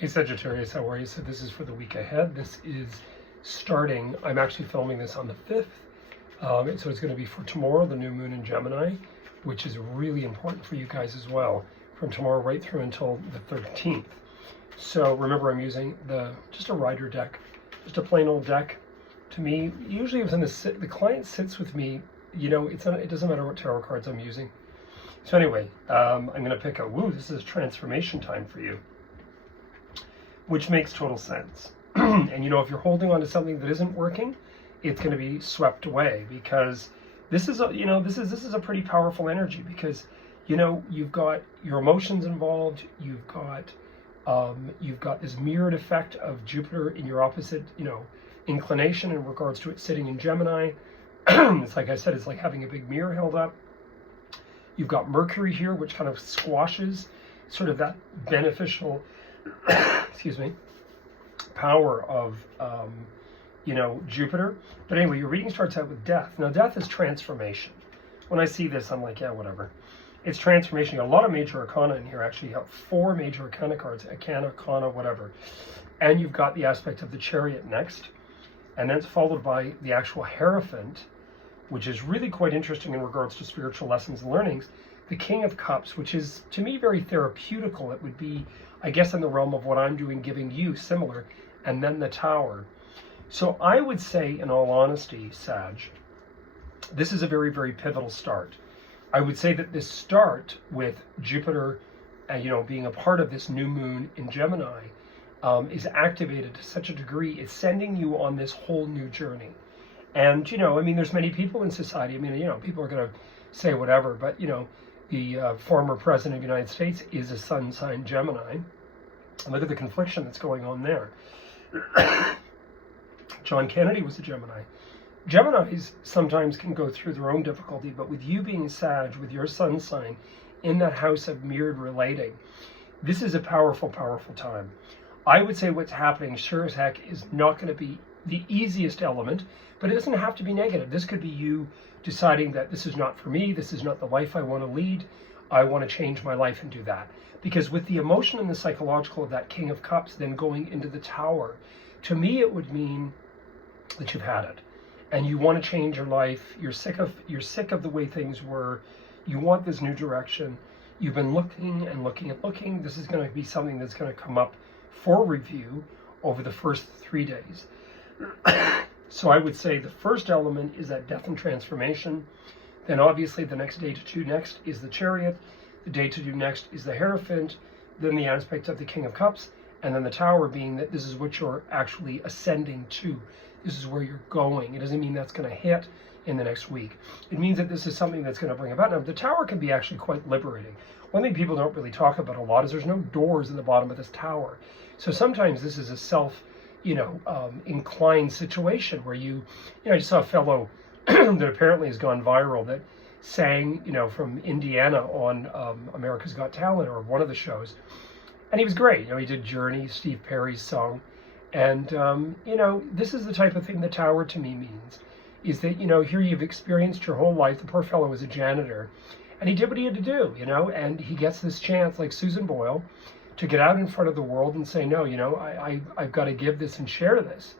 Hey Sagittarius, how are you? So this is for the week ahead. This is starting, I'm actually filming this on the 5th. So it's going to be for tomorrow, the new moon in Gemini, which is really important for you guys as well, from tomorrow right through until the 13th. So remember, I'm using just a rider deck, just a plain old deck. To me, usually when the client sits with me, it doesn't matter what tarot cards I'm using. So anyway, I'm going to pick this is transformation time for you, which makes total sense. And if you're holding on to something that isn't working, it's going to be swept away, because this is a pretty powerful energy, because you've got your emotions involved, you've got this mirrored effect of Jupiter in your opposite inclination in regards to it sitting in Gemini. It's like I said, it's like having a big mirror held up. You've got Mercury here, which kind of squashes sort of that beneficial excuse me, power of Jupiter. But anyway, your reading starts out with death. Now, death is transformation. When I see this, I'm like, yeah, whatever. It's transformation. You got a lot of major arcana in here. Actually, you have 4 major arcana cards, arcana, whatever. And you've got the aspect of the Chariot next, and then it's followed by the actual Hierophant, which is really quite interesting in regards to spiritual lessons and learnings. The King of Cups, which is, to me, very therapeutical. It would be, I guess, in the realm of what I'm doing, giving you similar, and then the Tower. So I would say, in all honesty, Sag, this is a very, very pivotal start. I would say that this start with Jupiter, being a part of this new moon in Gemini, is activated to such a degree, it's sending you on this whole new journey. And, there's many people in society. People are going to say whatever, but, the former president of the United States is a sun sign Gemini. And look at the confliction that's going on there. John Kennedy was a Gemini. Geminis sometimes can go through their own difficulty, but with you being Sag, with your sun sign in that house of mirrored relating, this is a powerful, powerful time. I would say what's happening, sure as heck, is not going to be the easiest element, but it doesn't have to be negative. This could be you deciding that this is not for me, this is not the life I want to lead, I want to change my life and do that. Because with the emotion and the psychological of that King of Cups then going into the Tower, to me it would mean that you've had it. And you want to change your life, you're sick of the way things were, you want this new direction, you've been looking and looking and looking. This is going to be something that's going to come up for review over the first 3 days. So I would say the first element is that death and transformation. Then obviously the next day to do next is the Chariot. The day to do next is the Hierophant. Then the aspect of the King of Cups. And then the Tower, being that this is what you're actually ascending to. This is where you're going. It doesn't mean that's going to hit in the next week. It means that this is something that's going to bring about. Now, the Tower can be actually quite liberating. One thing people don't really talk about a lot is there's no doors in the bottom of this Tower. So sometimes this is a inclined situation where I just saw a fellow that apparently has gone viral that sang, from Indiana on America's Got Talent, or one of the shows. And he was great. He did Journey, Steve Perry's song. And, this is the type of thing the Tower to me means, is that, here you've experienced your whole life. The poor fellow was a janitor, and he did what he had to do, and he gets this chance, like Susan Boyle, to get out in front of the world and say, no, I've got to give this and share this.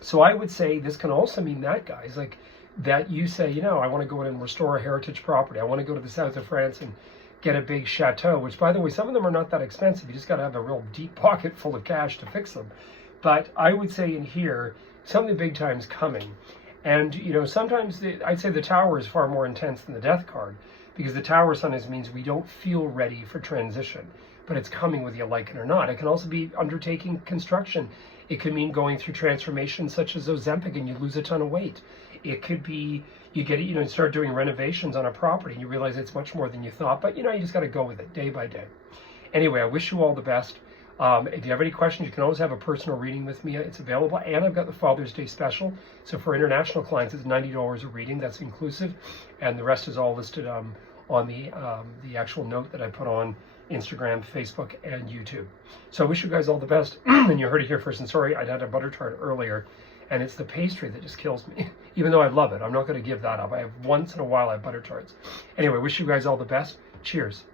So I would say this can also mean that, guys, like that you say, I want to go in and restore a heritage property. I want to go to the south of France and get a big chateau, which, by the way, some of them are not that expensive. You just got to have a real deep pocket full of cash to fix them. But I would say in here, something big time's coming. And, sometimes I'd say the Tower is far more intense than the Death card, because the Tower sometimes means we don't feel ready for transition, but it's coming whether you like it or not. It can also be undertaking construction. It could mean going through transformations such as Ozempic and you lose a ton of weight. It could be you get it, you start doing renovations on a property and you realize it's much more than you thought, but you just got to go with it day by day. Anyway, I wish you all the best. If you have any questions, you can always have a personal reading with me. It's available, and I've got the Father's Day special. So for international clients, it's $90 a reading. That's inclusive, and the rest is all listed on the actual note that I put on Instagram, Facebook, and YouTube. So I wish you guys all the best. And you heard it here first. And sorry, I had a butter tart earlier, and it's the pastry that just kills me. Even though I love it, I'm not going to give that up. Once in a while I have butter tarts. Anyway, wish you guys all the best. Cheers.